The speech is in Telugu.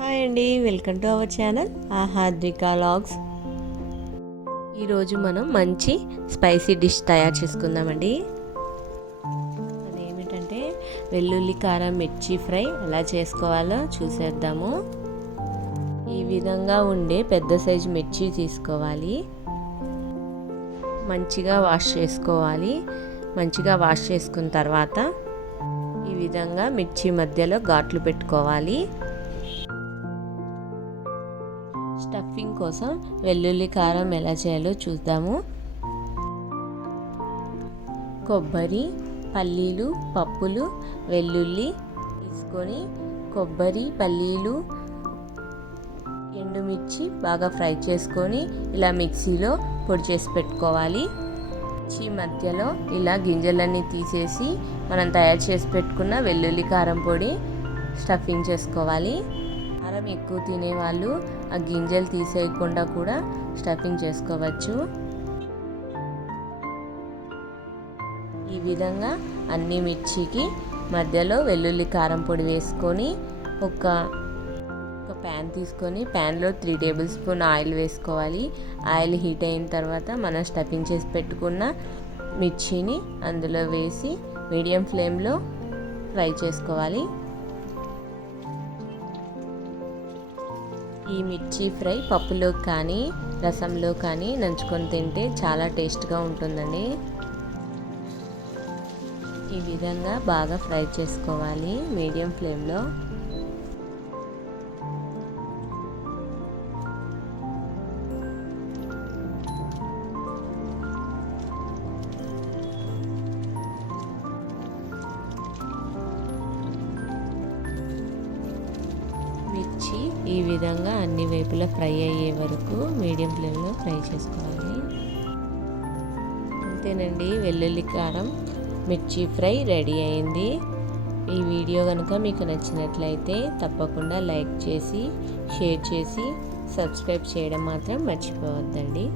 హాయ్ అండి వెల్కమ్ టు అవర్ ఛానల్ ఆహాద్రికా లాగ్స్. ఈరోజు మనం మంచి స్పైసీ డిష్ తయారు చేసుకుందామండి. అదేమిటంటే వెల్లుల్లి కారం మిర్చి ఫ్రై ఎలా చేసుకోవాలో చూసేద్దాము. ఈ విధంగా ఉండే పెద్ద సైజు మిర్చి తీసుకోవాలి. మంచిగా వాష్ చేసుకోవాలి. మంచిగా వాష్ చేసుకున్న తర్వాత ఈ విధంగా మిర్చి మధ్యలో ఘాట్లు పెట్టుకోవాలి. స్టఫింగ్ కోసం వెల్లుల్లి కారం ఎలా చేయాలో చూద్దాము. కొబ్బరి పల్లీలు పప్పులు వెల్లుల్లి తీసుకొని కొబ్బరి పల్లీలు ఎండుమిర్చి బాగా ఫ్రై చేసుకొని ఇలా మిక్సీలో పొడి చేసి పెట్టుకోవాలి. మిర్చి మధ్యలో ఇలా గింజలన్నీ తీసేసి మనం తయారు చేసి పెట్టుకున్న వెల్లుల్లి కారం పొడి స్టఫింగ్ చేసుకోవాలి. కారం ఎక్కువ తినేవాళ్ళు ఆ గింజలు తీసేయకుండా కూడా స్టఫింగ్ చేసుకోవచ్చు. ఈ విధంగా అన్ని మిర్చికి మధ్యలో వెల్లుల్లి కారం పొడి వేసుకొని ఒక ఒక ప్యాన్ తీసుకొని ప్యాన్లో త్రీ టేబుల్ స్పూన్ ఆయిల్ వేసుకోవాలి. ఆయిల్ హీట్ అయిన తర్వాత మనం స్టఫింగ్ చేసి పెట్టుకున్న మిర్చిని అందులో వేసి మీడియం ఫ్లేమ్లో ఫ్రై చేసుకోవాలి. ఈ మిర్చి ఫ్రై పప్పులో కానీ రసంలో కానీ నంచుకొని తింటే చాలా టేస్ట్గా ఉంటుందండి. ఈ విధంగా బాగా ఫ్రై చేసుకోవాలి మీడియం ఫ్లేమ్లో. మిర్చి ఈ విధంగా అన్ని వైపులా ఫ్రై అయ్యే వరకు మీడియం ఫ్లేమ్లో ఫ్రై చేసుకోవాలి. అంతేనండి వెల్లుల్లి కారం మిర్చి ఫ్రై రెడీ అయింది. ఈ వీడియో కనుక మీకు నచ్చినట్లయితే తప్పకుండా లైక్ చేసి షేర్ చేసి సబ్స్క్రైబ్ చేయడం మాత్రం మర్చిపోవద్దండి.